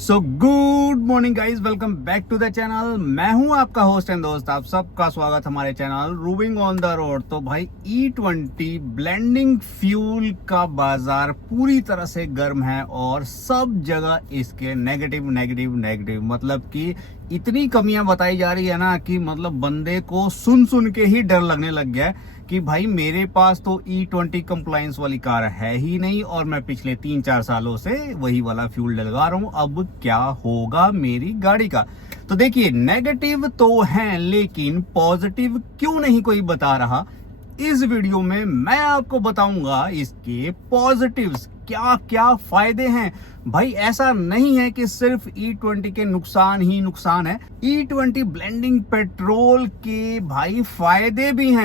So good morning guys, welcome back to the channel. मैं हूं आपका होस्ट एंड दोस्त, आप सबका स्वागत हमारे channel roving on the road. तो भाई E20 ब्लेंडिंग फ्यूल का बाजार पूरी तरह से गर्म है और सब जगह इसके नेगेटिव नेगेटिव नेगेटिव, मतलब कि इतनी कमियां बताई जा रही है ना कि मतलब बंदे को सुन सुन के ही डर लगने लग गया है कि भाई मेरे पास तो E20 कंप्लायंस वाली कार है ही नहीं और मैं पिछले 3-4 सालों से वही वाला फ्यूल डलवा रहा हूं, अब क्या होगा मेरी गाड़ी का। तो देखिए, नेगेटिव तो है लेकिन पॉजिटिव क्यों नहीं कोई बता रहा। इस वीडियो में मैं आपको बताऊंगा इसके पॉजिटिव्स, क्या क्या फायदे हैं। भाई ऐसा नहीं है कि सिर्फ E20 के नुकसान ही नुकसान है, E20 ब्लेंडिंग पेट्रोल के भाई फायदे भी हैं।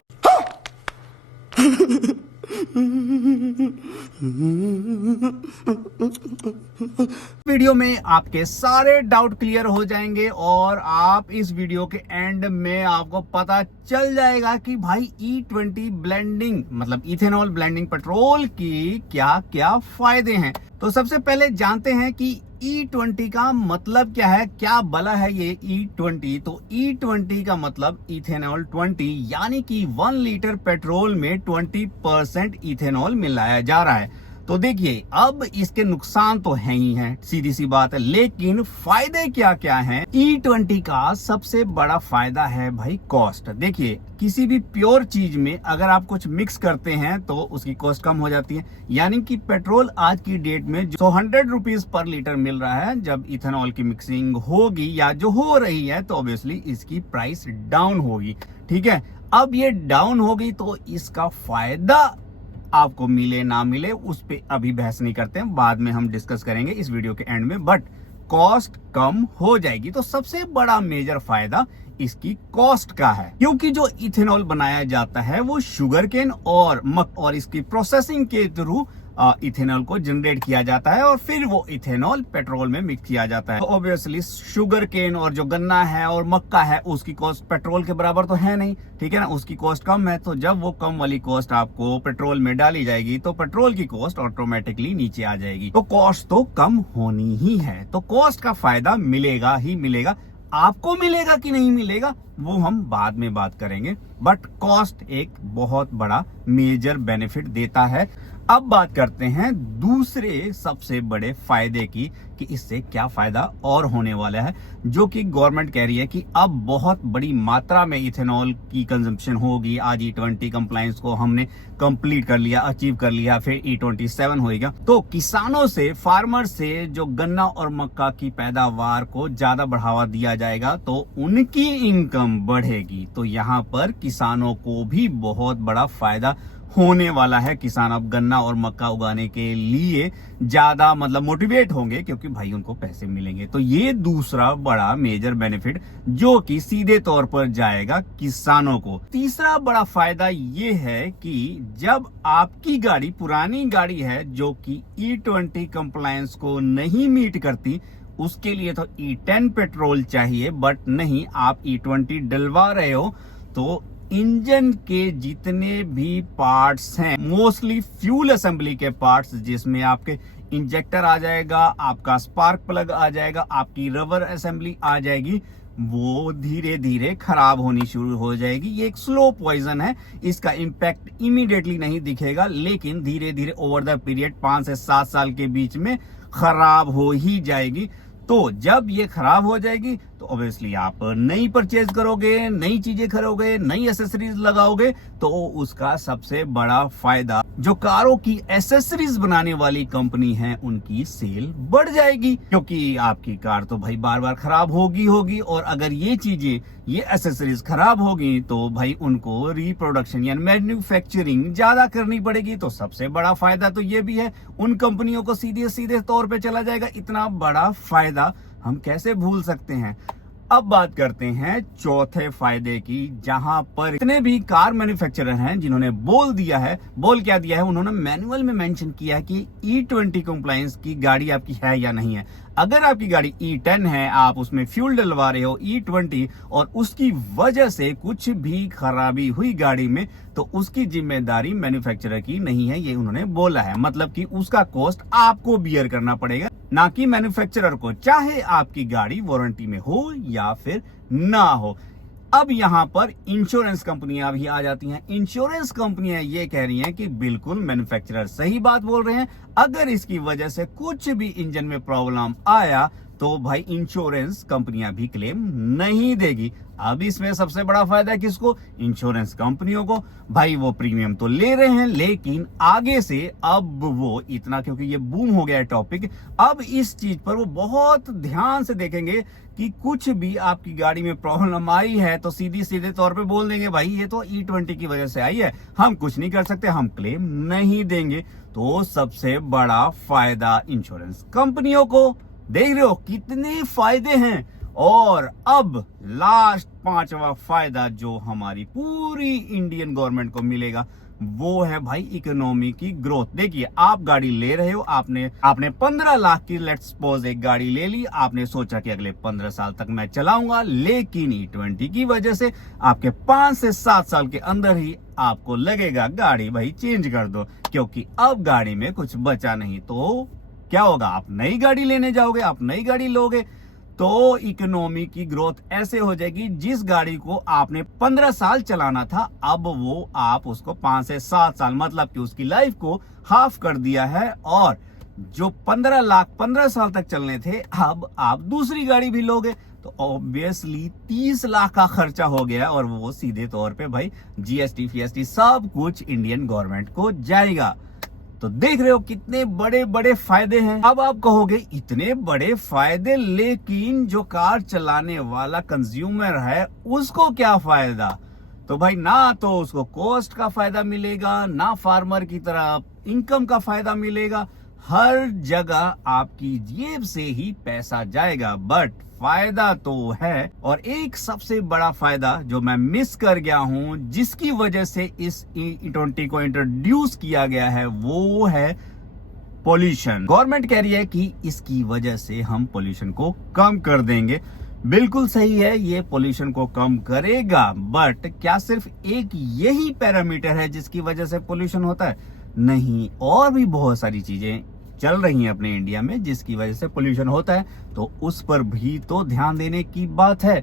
वीडियो में आपके सारे डाउट क्लियर हो जाएंगे और आप इस वीडियो के एंड में आपको पता चल जाएगा कि भाई E20 ब्लेंडिंग मतलब इथेनॉल ब्लेंडिंग पेट्रोल की क्या क्या फायदे हैं। तो सबसे पहले जानते हैं कि E20 का मतलब क्या है, क्या बला है ये E20। तो E20 का मतलब इथेनॉल 20, यानी कि 1 लीटर पेट्रोल में 20% इथेनॉल मिलाया जा रहा है। तो देखिए, अब इसके नुकसान तो है ही हैं, सीधी सी बात है, लेकिन फायदे क्या क्या हैं। E20 का सबसे बड़ा फायदा है भाई कॉस्ट। देखिए, किसी भी प्योर चीज में अगर आप कुछ मिक्स करते हैं तो उसकी कॉस्ट कम हो जाती है। यानी कि पेट्रोल आज की डेट में जो 100 रुपीज पर लीटर मिल रहा है, जब इथेनॉल की मिक्सिंग होगी या जो हो रही है तो ऑब्वियसली इसकी प्राइस डाउन होगी। ठीक है, अब ये डाउन होगी तो इसका फायदा आपको मिले ना मिले उस पे अभी बहस नहीं करते हैं, बाद में हम डिस्कस करेंगे इस वीडियो के एंड में। बट कॉस्ट कम हो जाएगी। तो सबसे बड़ा मेजर फायदा इसकी कॉस्ट का है, क्योंकि जो इथेनॉल बनाया जाता है वो शुगर केन और मक और इसकी प्रोसेसिंग के थ्रू इथेनॉल को जनरेट किया जाता है और फिर वो इथेनॉल पेट्रोल में मिक्स किया जाता है। तो ऑब्वियसली शुगर केन और जो गन्ना है और मक्का है उसकी कॉस्ट पेट्रोल के बराबर तो है नहीं, ठीक है ना, उसकी कॉस्ट कम है। तो जब वो कम वाली कॉस्ट आपको पेट्रोल में डाली जाएगी तो पेट्रोल की कॉस्ट ऑटोमेटिकली नीचे आ जाएगी। तो कॉस्ट तो कम होनी ही है, तो कॉस्ट का फायदा मिलेगा ही मिलेगा। आपको मिलेगा कि नहीं मिलेगा वो हम बाद में बात करेंगे, बट कॉस्ट एक बहुत बड़ा मेजर बेनिफिट देता है। अब बात करते हैं दूसरे सबसे बड़े फायदे की कि इससे क्या फायदा और होने वाला है, जो कि गवर्नमेंट कह रही है कि अब बहुत बड़ी मात्रा में इथेनॉल की कंजम्पशन होगी। आज E20 कंप्लायंस को हमने कंप्लीट कर लिया, अचीव कर लिया, फिर E27 होएगा। तो किसानों से, फार्मर से जो गन्ना और मक्का की पैदावार को ज्यादा बढ़ावा दिया जाएगा तो उनकी इनकम बढ़ेगी। तो यहाँ पर किसानों को भी बहुत बड़ा फायदा होने वाला है। किसान अब गन्ना और मक्का उगाने के लिए ज्यादा मतलब मोटिवेट होंगे क्योंकि भाई उनको पैसे मिलेंगे। तो ये दूसरा बड़ा मेजर बेनिफिट जो कि सीधे तौर पर जाएगा किसानों को। तीसरा बड़ा फायदा ये है कि जब आपकी गाड़ी पुरानी गाड़ी है जो कि E20 कंप्लायंस को नहीं मीट करती, उसके लिए तो E10 पेट्रोल चाहिए, बट नहीं, आप E20 डलवा रहे हो तो इंजन के जितने भी पार्ट्स हैं, मोस्टली फ्यूल असेंबली के पार्ट्स, जिसमें आपके इंजेक्टर आ जाएगा, आपका स्पार्क प्लग आ जाएगा, आपकी रबर असेंबली आ जाएगी, वो धीरे धीरे खराब होनी शुरू हो जाएगी। ये एक स्लो पॉइजन है, इसका इम्पैक्ट इमीडिएटली नहीं दिखेगा, लेकिन धीरे धीरे ओवर द पीरियड 5 से 7 साल के बीच में खराब हो ही जाएगी। तो जब ये खराब हो जाएगी तो ऑब्वियसली आप नई परचेज करोगे, नई चीजें खरीदोगे, नई एसेसरीज लगाओगे, तो उसका सबसे बड़ा फायदा जो कारों की एसेसरीज बनाने वाली कंपनी है उनकी सेल बढ़ जाएगी, क्योंकि आपकी कार तो भाई बार बार खराब होगी और अगर ये चीजें, ये एसेसरीज खराब होगी तो भाई उनको रिप्रोडक्शन यानी मैन्युफैक्चरिंग ज्यादा करनी पड़ेगी। तो सबसे बड़ा फायदा तो ये भी है, उन कंपनियों को सीधे सीधे तौर पे चला जाएगा। इतना बड़ा फायदा हम कैसे भूल सकते हैं। अब बात करते हैं चौथे फायदे की, जहां पर इतने भी कार मैन्युफैक्चरर हैं जिन्होंने बोल क्या दिया है, उन्होंने मैनुअल में मेंशन किया है कि E20 कंप्लायंस की गाड़ी आपकी है या नहीं है। अगर आपकी गाड़ी E10 है, आप उसमें फ्यूल डलवा रहे हो E20 और उसकी वजह से कुछ भी खराबी हुई गाड़ी में, तो उसकी जिम्मेदारी मैन्युफैक्चरर की नहीं है, ये उन्होंने बोला है। मतलब कि उसका कॉस्ट आपको बियर करना पड़ेगा, ना कि मैन्युफैक्चरर को, चाहे आपकी गाड़ी वारंटी में हो या फिर ना हो। अब यहां पर इंश्योरेंस कंपनियां भी आ जाती हैं। इंश्योरेंस कंपनियां ये कह रही हैं कि बिल्कुल मैन्युफैक्चरर सही बात बोल रहे हैं, अगर इसकी वजह से कुछ भी इंजन में प्रॉब्लम आया तो भाई इंश्योरेंस कंपनियां भी क्लेम नहीं देगी। अब इसमें सबसे बड़ा फायदा है किसको? इंश्योरेंस कंपनियों को। भाई वो प्रीमियम तो ले रहे हैं, लेकिन आगे से अब वो इतना, क्योंकि ये बूम हो गया है टॉपिक, अब इस चीज पर वो बहुत ध्यान से देखेंगे कि कुछ भी आपकी गाड़ी में प्रॉब्लम आई है तो सीधे तौर पे बोल देंगे भाई ये तो E20 की वजह से आई है, हम कुछ नहीं कर सकते, हम क्लेम नहीं देंगे। तो सबसे बड़ा फायदा इंश्योरेंस कंपनियों को। देख रहे हो कितने फायदे हैं। और अब लास्ट 5वां फायदा जो हमारी पूरी इंडियन गवर्नमेंट को मिलेगा वो है भाई इकोनॉमी की ग्रोथ। देखिए, आप गाड़ी ले रहे हो, आपने 15 लाख की लेट्स सपोज एक गाड़ी ले ली, आपने सोचा कि अगले 15 साल तक मैं चलाऊंगा, लेकिन E20 की वजह से आपके 5 से 7 साल के अंदर ही आपको लगेगा गाड़ी भाई चेंज कर दो, क्योंकि अब गाड़ी में कुछ बचा नहीं। तो क्या होगा? आप नई गाड़ी लेने जाओगे, आप नई गाड़ी लोगे तो इकोनॉमी की ग्रोथ ऐसे हो जाएगी, जिस गाड़ी को आपने 15 साल चलाना था अब वो आप उसको 5 से 7 साल, मतलब कि उसकी लाइफ को हाफ कर दिया है। और जो 15 लाख 15 साल तक चलने थे, अब आप दूसरी गाड़ी भी लोगे तो ऑब्वियसली 30 लाख का खर्चा हो गया, और वो सीधे तौर पे भाई GST FST सब कुछ इंडियन गवर्नमेंट को जाएगा। तो देख रहे हो कितने बड़े बड़े फायदे हैं। अब आप कहोगे इतने बड़े फायदे, लेकिन जो कार चलाने वाला कंज्यूमर है उसको क्या फायदा? तो भाई ना तो उसको कॉस्ट का फायदा मिलेगा, ना फार्मर की तरह इनकम का फायदा मिलेगा। हर जगह आपकी जेब से ही पैसा जाएगा, बट फायदा तो है। और एक सबसे बड़ा फायदा जो मैं मिस कर गया हूं, जिसकी वजह से इस E20 को इंट्रोड्यूस किया गया है, वो है पोल्यूशन। गवर्नमेंट कह रही है कि इसकी वजह से हम पोल्यूशन को कम कर देंगे। बिल्कुल सही है, ये पोल्यूशन को कम करेगा, बट क्या सिर्फ एक यही पैरामीटर है जिसकी वजह से पोल्यूशन होता है? नहीं, और भी बहुत सारी चीजें चल रही हैं अपने इंडिया में जिसकी वजह से पोल्यूशन होता है, तो उस पर भी तो ध्यान देने की बात है।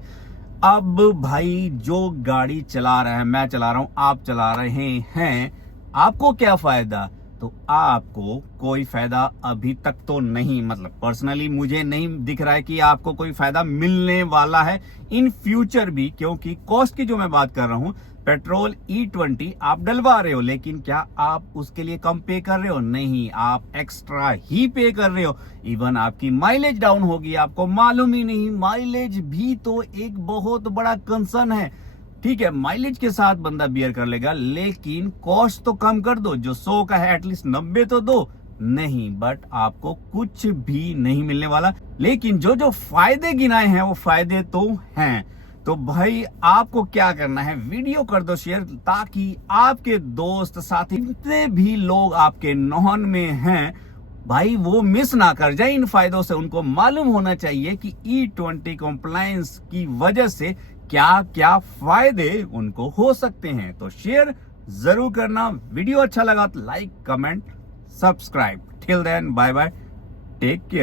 अब भाई जो गाड़ी चला रहा है, मैं चला रहा हूं, आप चला रहे हैं, आपको क्या फायदा? तो आपको कोई फायदा अभी तक तो नहीं, मतलब पर्सनली मुझे नहीं दिख रहा है कि आपको कोई फायदा मिलने वाला है इन फ्यूचर भी, क्योंकि कॉस्ट की जो मैं बात कर रहा हूं, पेट्रोल E20 आप डलवा रहे हो, लेकिन क्या आप उसके लिए कम पे कर रहे हो? नहीं, आप एक्स्ट्रा ही पे कर रहे हो। इवन आपकी माइलेज डाउन होगी, आपको मालूम ही नहीं। माइलेज भी तो एक बहुत बड़ा कंसर्न है। ठीक है, माइलेज के साथ बंदा बियर कर लेगा, लेकिन कॉस्ट तो कम कर दो, जो 100 का है एटलीस्ट 90 तो दो। नहीं, बट आपको कुछ भी नहीं मिलने वाला। लेकिन जो जो फायदे गिनाए हैं वो फायदे तो हैं। तो भाई आपको क्या करना है, वीडियो कर दो शेयर, ताकि आपके दोस्त साथी जितने भी लोग आपके नौन में हैं भाई वो मिस ना कर जाए इन फायदों से। उनको मालूम होना चाहिए कि E20 कंप्लायंस की वजह से क्या क्या फायदे उनको हो सकते हैं। तो शेयर जरूर करना, वीडियो अच्छा लगा तो like, comment, subscribe. Till then bye bye, take care.